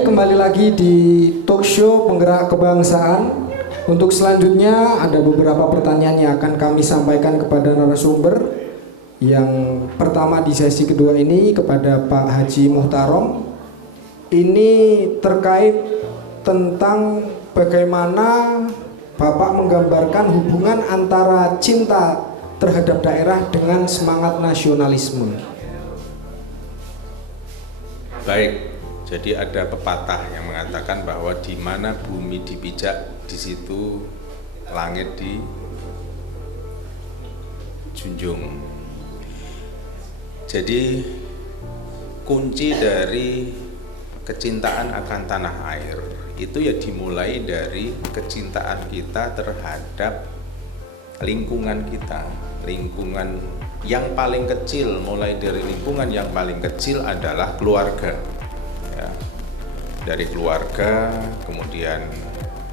Kembali lagi di talk show Penggerak Kebangsaan. Untuk selanjutnya ada beberapa pertanyaan yang akan kami sampaikan kepada narasumber. Yang pertama di sesi kedua ini kepada Pak Haji Muhtarom. Ini terkait tentang bagaimana Bapak menggambarkan hubungan antara cinta terhadap daerah dengan semangat nasionalisme. Baik. Jadi ada pepatah yang mengatakan bahwa di mana bumi dipijak, di situ langit dijunjung. Jadi kunci dari kecintaan akan tanah air itu ya dimulai dari kecintaan kita terhadap lingkungan kita. Lingkungan yang paling kecil, mulai dari lingkungan yang paling kecil adalah keluarga. Dari keluarga, kemudian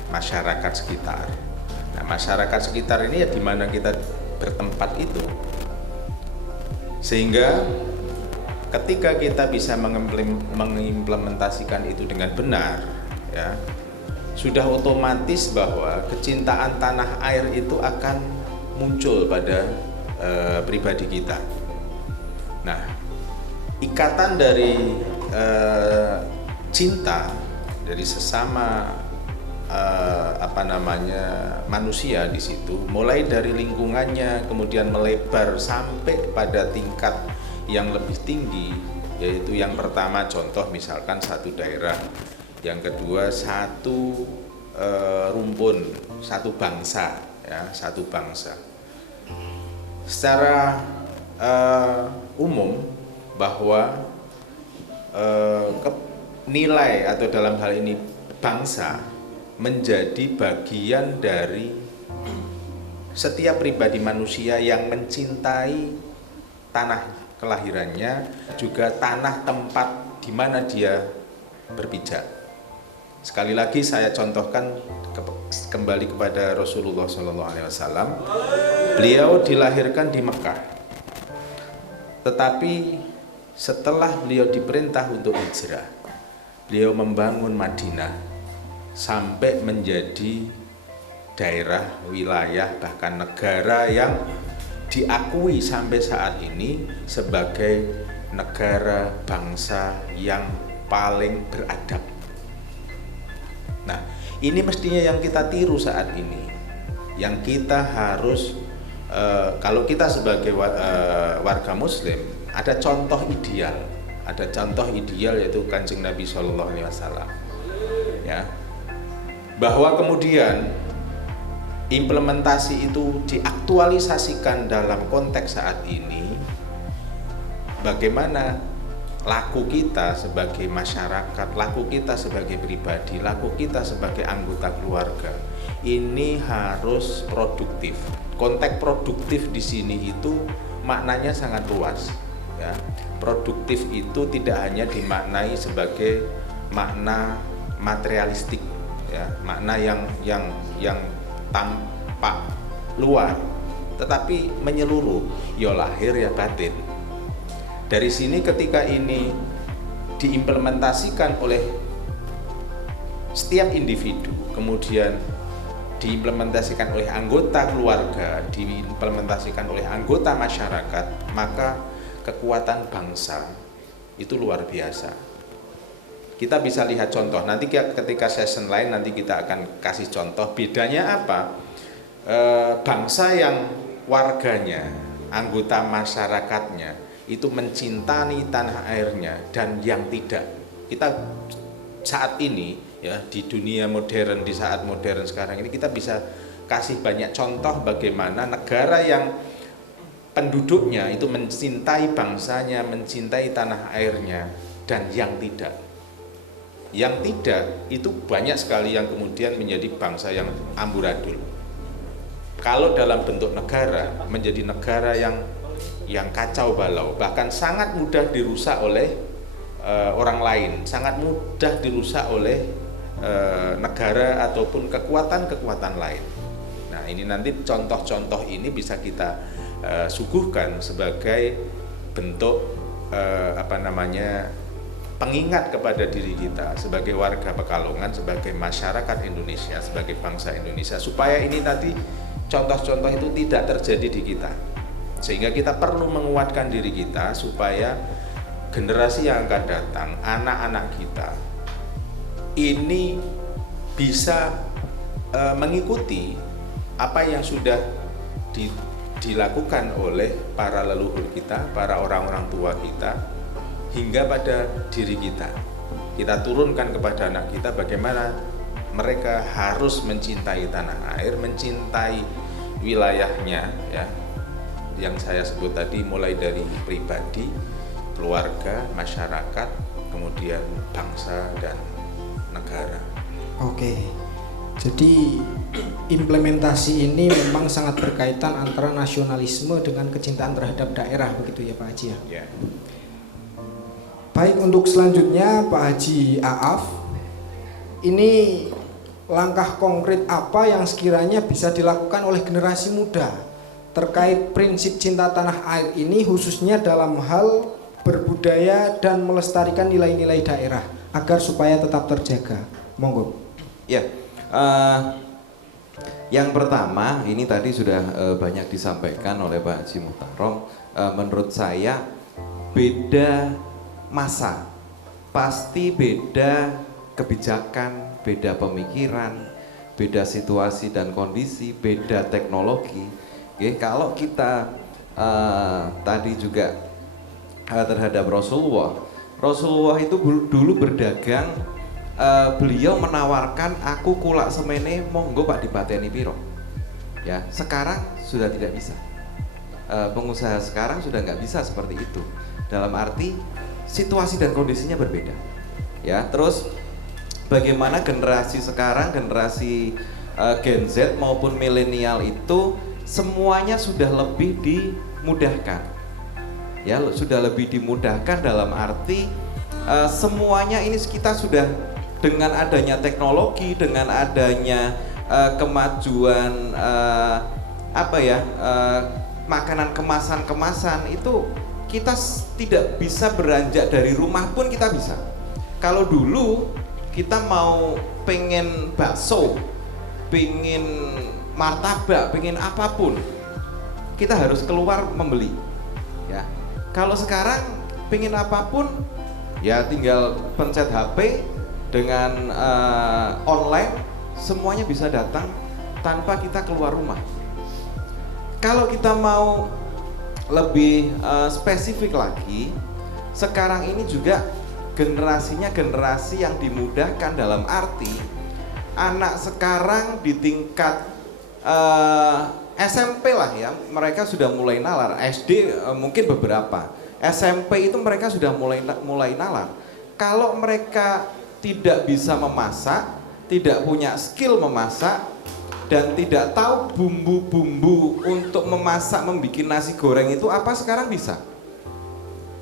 masyarakat sekitar. Nah, masyarakat sekitar ini ya di mana kita bertempat itu. Sehingga ketika kita bisa mengimplementasikan itu dengan benar, ya, sudah otomatis bahwa kecintaan tanah air itu akan muncul pada pribadi kita. Nah, ikatan dari cinta dari sesama manusia di situ, mulai dari lingkungannya kemudian melebar sampai pada tingkat yang lebih tinggi, yaitu yang pertama contoh misalkan satu daerah, yang kedua satu rumpun, satu bangsa, ya, satu bangsa. Secara umum bahwa nilai atau dalam hal ini bangsa menjadi bagian dari setiap pribadi manusia yang mencintai tanah kelahirannya, juga tanah tempat di mana dia berpijak. Sekali lagi saya contohkan kembali kepada Rasulullah SAW. Beliau dilahirkan di Mekah, tetapi setelah beliau diperintah untuk hijrah, beliau membangun Madinah sampai menjadi daerah, wilayah, bahkan negara yang diakui sampai saat ini sebagai negara bangsa yang paling beradab. Nah, ini mestinya yang kita tiru saat ini, yang kita harus kalau kita sebagai warga Muslim ada contoh ideal. Ada contoh ideal yaitu Kanjeng Nabi Shallallahu Alaihi Wasallam, ya, bahwa kemudian implementasi itu diaktualisasikan dalam konteks saat ini. Bagaimana laku kita sebagai masyarakat, laku kita sebagai pribadi, laku kita sebagai anggota keluarga ini harus produktif. Konteks produktif di sini itu maknanya sangat luas, ya. Produktif itu tidak hanya dimaknai sebagai makna materialistik, ya, makna yang tampak luar, tetapi menyeluruh, ya lahir ya batin. Dari sini ketika ini diimplementasikan oleh setiap individu, kemudian diimplementasikan oleh anggota keluarga, diimplementasikan oleh anggota masyarakat, maka kekuatan bangsa itu luar biasa. Kita bisa lihat contoh, nanti ketika session lain nanti kita akan kasih contoh bedanya apa bangsa yang warganya, anggota masyarakatnya itu mencintai tanah airnya dan yang tidak. Kita saat ini ya di dunia modern, di saat modern sekarang ini kita bisa kasih banyak contoh bagaimana negara yang penduduknya itu mencintai bangsanya, mencintai tanah airnya dan yang tidak. Yang tidak itu banyak sekali yang kemudian menjadi bangsa yang amburadul. Kalau dalam bentuk negara menjadi negara yang kacau balau, bahkan sangat mudah dirusak oleh orang lain, sangat mudah dirusak oleh negara ataupun kekuatan-kekuatan lain. Nah, ini nanti contoh-contoh ini bisa kita suguhkan sebagai bentuk pengingat kepada diri kita sebagai warga Pekalongan, sebagai masyarakat Indonesia, sebagai bangsa Indonesia, supaya ini nanti contoh-contoh itu tidak terjadi di kita. Sehingga kita perlu menguatkan diri kita supaya generasi yang akan datang, anak-anak kita ini bisa mengikuti apa yang sudah dilakukan oleh para leluhur kita, para orang-orang tua kita, hingga pada diri kita. Kita turunkan kepada anak kita bagaimana mereka harus mencintai tanah air, mencintai wilayahnya, ya, yang saya sebut tadi, mulai dari pribadi, keluarga, masyarakat, kemudian bangsa dan negara. Oke, jadi implementasi ini memang sangat berkaitan antara nasionalisme dengan kecintaan terhadap daerah, begitu ya Pak Haji ya? Ya. Baik, untuk selanjutnya Pak Haji Aaf, ini langkah konkret apa yang sekiranya bisa dilakukan oleh generasi muda terkait prinsip cinta tanah air ini, khususnya dalam hal berbudaya dan melestarikan nilai-nilai daerah agar supaya tetap terjaga? Monggo. Ya, yang pertama ini tadi sudah banyak disampaikan oleh Pak Haji Muhtarom. Menurut saya beda masa, pasti beda kebijakan, beda pemikiran, beda situasi dan kondisi, beda teknologi. Oke, kalau kita tadi juga terhadap Rasulullah itu dulu berdagang, beliau menawarkan aku kulak semene monggo Pak dipateni piro. Ya, sekarang sudah tidak bisa. Pengusaha sekarang sudah nggak bisa seperti itu. Dalam arti situasi dan kondisinya berbeda. Ya, terus bagaimana generasi sekarang, generasi Gen Z maupun milenial itu semuanya sudah lebih dimudahkan. Ya, sudah lebih dimudahkan dalam arti semuanya ini kita sudah dengan adanya teknologi, dengan adanya kemajuan makanan kemasan itu kita tidak bisa beranjak dari rumah pun kita bisa. Kalau dulu kita mau pengen bakso, pengen martabak, pengen apapun, kita harus keluar membeli. Ya, kalau sekarang pengen apapun, ya tinggal pencet HP dengan online, semuanya bisa datang tanpa kita keluar rumah. Kalau kita mau lebih spesifik lagi, sekarang ini juga generasinya generasi yang dimudahkan dalam arti anak sekarang di tingkat SMP lah ya, mereka sudah mulai nalar. SD mungkin beberapa, SMP itu mereka sudah mulai nalar. Kalau mereka tidak bisa memasak, tidak punya skill memasak, dan tidak tahu bumbu-bumbu untuk memasak, membuat nasi goreng itu apa, sekarang bisa.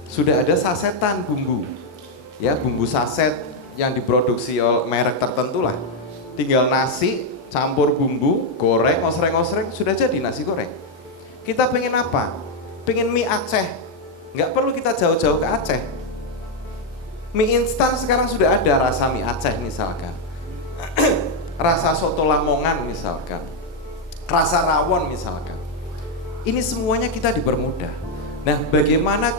Sudah ada sasetan bumbu, ya, bumbu saset yang diproduksi oleh merek tertentu lah. Tinggal nasi campur bumbu, goreng, ngosreng-ngosreng, sudah jadi nasi goreng. Kita pengen apa? Pengen mie Aceh, nggak perlu kita jauh-jauh ke Aceh. Mie instan sekarang sudah ada, rasa mie Aceh misalkan. Rasa soto Lamongan misalkan, rasa rawon misalkan. Ini semuanya kita dipermudah. Nah, bagaimana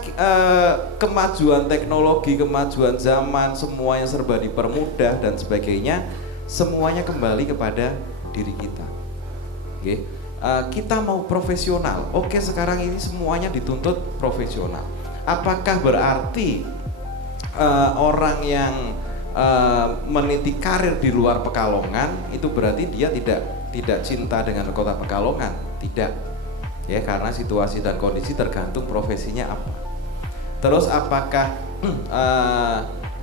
kemajuan teknologi, kemajuan zaman, semuanya serba dipermudah dan sebagainya, semuanya kembali kepada diri kita. Oke. kita mau profesional. Oke, sekarang ini semuanya dituntut profesional. Apakah berarti orang yang meniti karir di luar Pekalongan itu berarti dia tidak cinta dengan kota Pekalongan? Tidak, ya, karena situasi dan kondisi tergantung profesinya apa. Terus apakah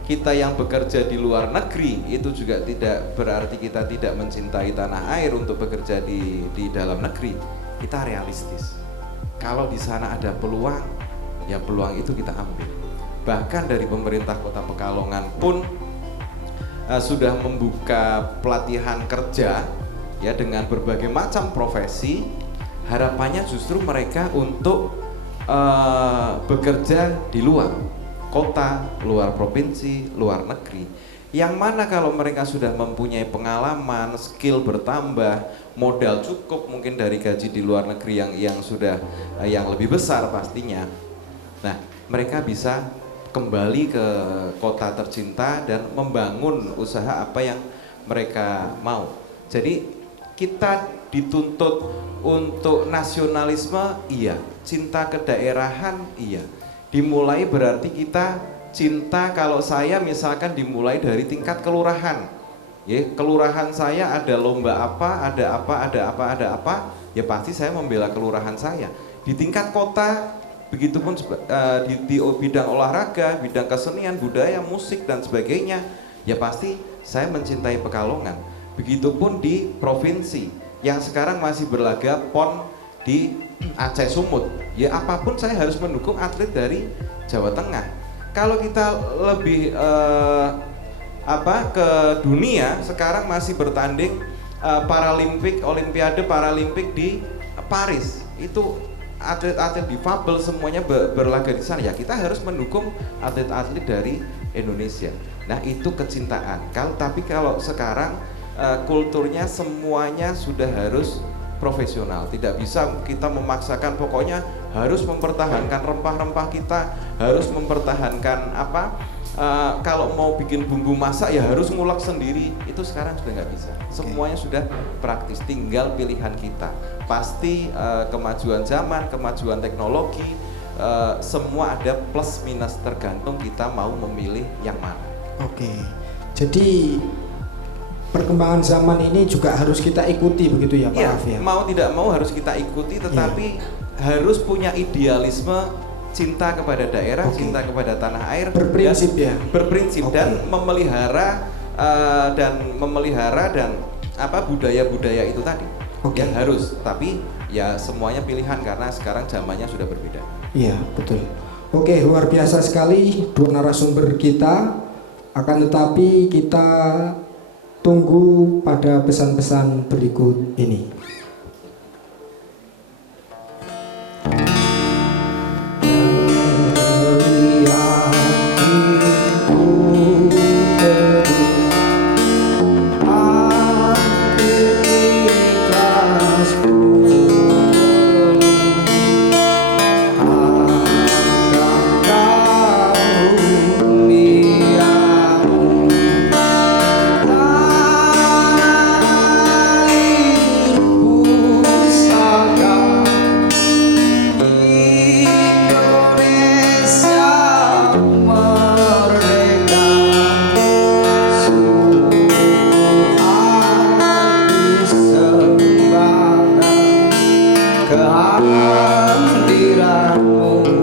kita yang bekerja di luar negeri itu juga tidak berarti kita tidak mencintai tanah air untuk bekerja di dalam negeri? Kita realistis. Kalau di sana ada peluang, ya peluang itu kita ambil. Bahkan dari pemerintah Kota Pekalongan pun sudah membuka pelatihan kerja ya dengan berbagai macam profesi. Harapannya justru mereka untuk bekerja di luar kota, luar provinsi, luar negeri. Yang mana kalau mereka sudah mempunyai pengalaman, skill bertambah, modal cukup mungkin dari gaji di luar negeri yang sudah yang lebih besar pastinya. Nah, mereka bisa kembali ke kota tercinta dan membangun usaha apa yang mereka mau. Jadi kita dituntut untuk nasionalisme, iya. Cinta kedaerahan, iya. Dimulai berarti kita cinta, kalau saya misalkan dimulai dari tingkat kelurahan. Ya, kelurahan saya ada lomba apa, ada apa, ya pasti saya membela kelurahan saya. Di tingkat kota, begitupun di bidang olahraga, bidang kesenian, budaya, musik dan sebagainya, ya pasti saya mencintai Pekalongan. Begitupun di provinsi yang sekarang masih berlaga PON di Aceh Sumut, ya apapun saya harus mendukung atlet dari Jawa Tengah. Kalau kita lebih ke dunia, sekarang masih bertanding Olimpiade Paralimpik di Paris, itu atlet-atlet difabel semuanya berlaga di sana. Ya kita harus mendukung atlet-atlet dari Indonesia. Nah itu kecintaan. Tapi kalau sekarang kulturnya semuanya sudah harus profesional. Tidak bisa kita memaksakan, pokoknya harus mempertahankan rempah-rempah kita, harus mempertahankan kalau mau bikin bumbu masak ya harus ngulek sendiri. Itu sekarang sudah nggak bisa. Semuanya sudah praktis, tinggal pilihan kita. Pasti kemajuan zaman, kemajuan teknologi, semua ada plus minus, tergantung kita mau memilih yang mana. Oke, jadi perkembangan zaman ini juga harus kita ikuti begitu ya Pak Af ya? Mau tidak mau harus kita ikuti, tetapi harus punya idealisme, cinta kepada daerah, cinta kepada tanah air, berprinsip dan, berprinsip dan memelihara dan budaya-budaya itu tadi. Ya harus, tapi ya semuanya pilihan karena sekarang zamannya sudah berbeda. Iya betul. Oke, luar biasa sekali dua narasumber kita. Akan tetapi kita tunggu pada pesan-pesan berikut ini. Kehadiranmu